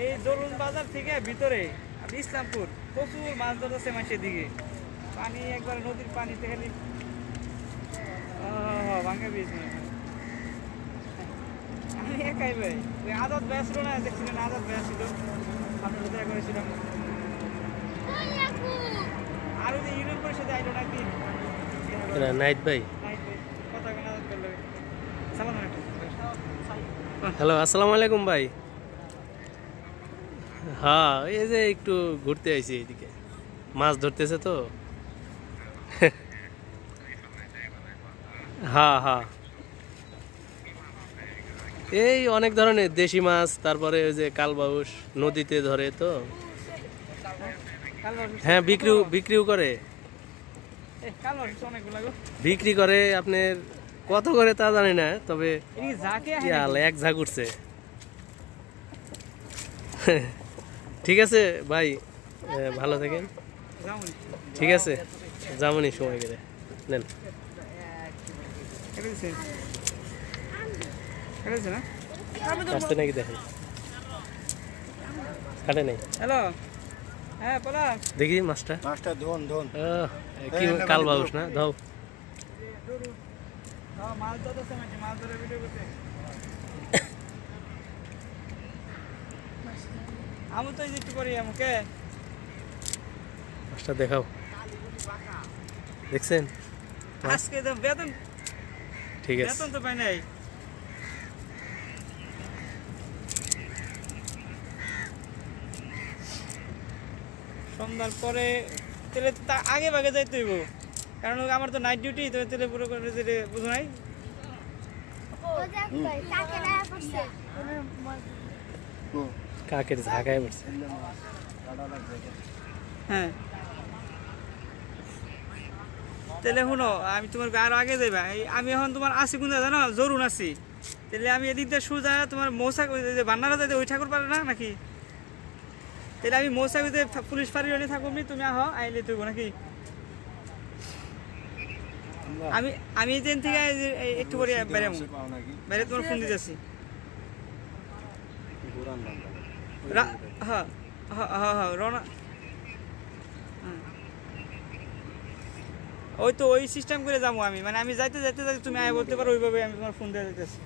এই জরুন বাজার থেকে ভিতরে ইসলামপুর প্রচুর মাছ ধরতেছে মাসের দিকে পানি একবারে নদীর পানিতে খালি ভাঙ্গা বীজ আমি ভাই ওই আজাদ ভাই ছিল না দেখছিলেন আজাদ ভাই ছিল। আপনার দেখা করেছিলাম আর ওই যে ইউনিয়ন পরিষদে আইলো নাকি? নাইট ভাই। নাইট ভাই কথা কেন আজাদ করল সালাম আলাইকুম। হ্যালো আসসালামু আলাইকুম ভাই। হ্যাঁ এই যে একটু ঘুরতে আইছি এইদিকে। মাছ ধরতেছে তো। হ্যাঁ হ্যাঁ। এই অনেক ধরনের দেশি মাছ, তারপরে ওই যে কালবাউস নদীতে ধরে তো। হ্যাঁ বিক্রিও বিক্রিও করে। বিক্রি করে আপনার কত করে তা জানি না, তবে এক ঝাঁক উঠছে। ঠিক আছে ভাই ভালো থাকেন। ঠিক আছে, যামনি সময় করে। নেন। আসতে নাকি দেখেন। কাটে নেই? হ্যালো? হ্যাঁ পলা দেখি মাছটা। মাছটা ধন ধন। কি কাল বাউস না? দাও। মাছ ধরতেছে নাকি? মাছ ধরে ভিডিও করতে আমি তো এই একটু করি আমাকে। মাছটা দেখাও। দেখছেন? আজকে তো বেতন ঠিক আছে। বেতন তো পাই নাই। সন্ধ্যার পরে তাহলে তা আগে ভাগে যাইতে হইব। কারণ আমার তো নাইট ডিউটি তো তাহলে পুরো করে যেতে বুঝো নাই? কাকের ঝাঁকায় পড়ছে। হ্যাঁ। তাহলে শুনো আমি তোমার আরও আগে যাইবা। এই আমি এখন তোমার আছি কোন জানো? জরুন আছি। তাহলে আমি এদিক দিয়ে সোজা তোমার মৌসা যে বান্নারা যাইতে ওই ঠাকুর পারে না নাকি? তাহলে আমি মৌসা যে পুলিশ ফাঁড়ি ওখানে থাকব নি, তুমি আহ আইলে তুইব নাকি? আমি আমি ট্রেন থেকে এই যে এই একটু করে বেড়ে বাইরে তোমার ফোন দিতেছি। হ্যাঁ হ্যাঁ হ্যাঁ হ্যাঁ রওনা। ওই তো ওই সিস্টেম করে যাব আমি। মানে আমি যাইতে যাইতে যাইতে তুমি আয় বলতে পারো ওইভাবে আমি তোমার ফোন দিয়ে দিতেছি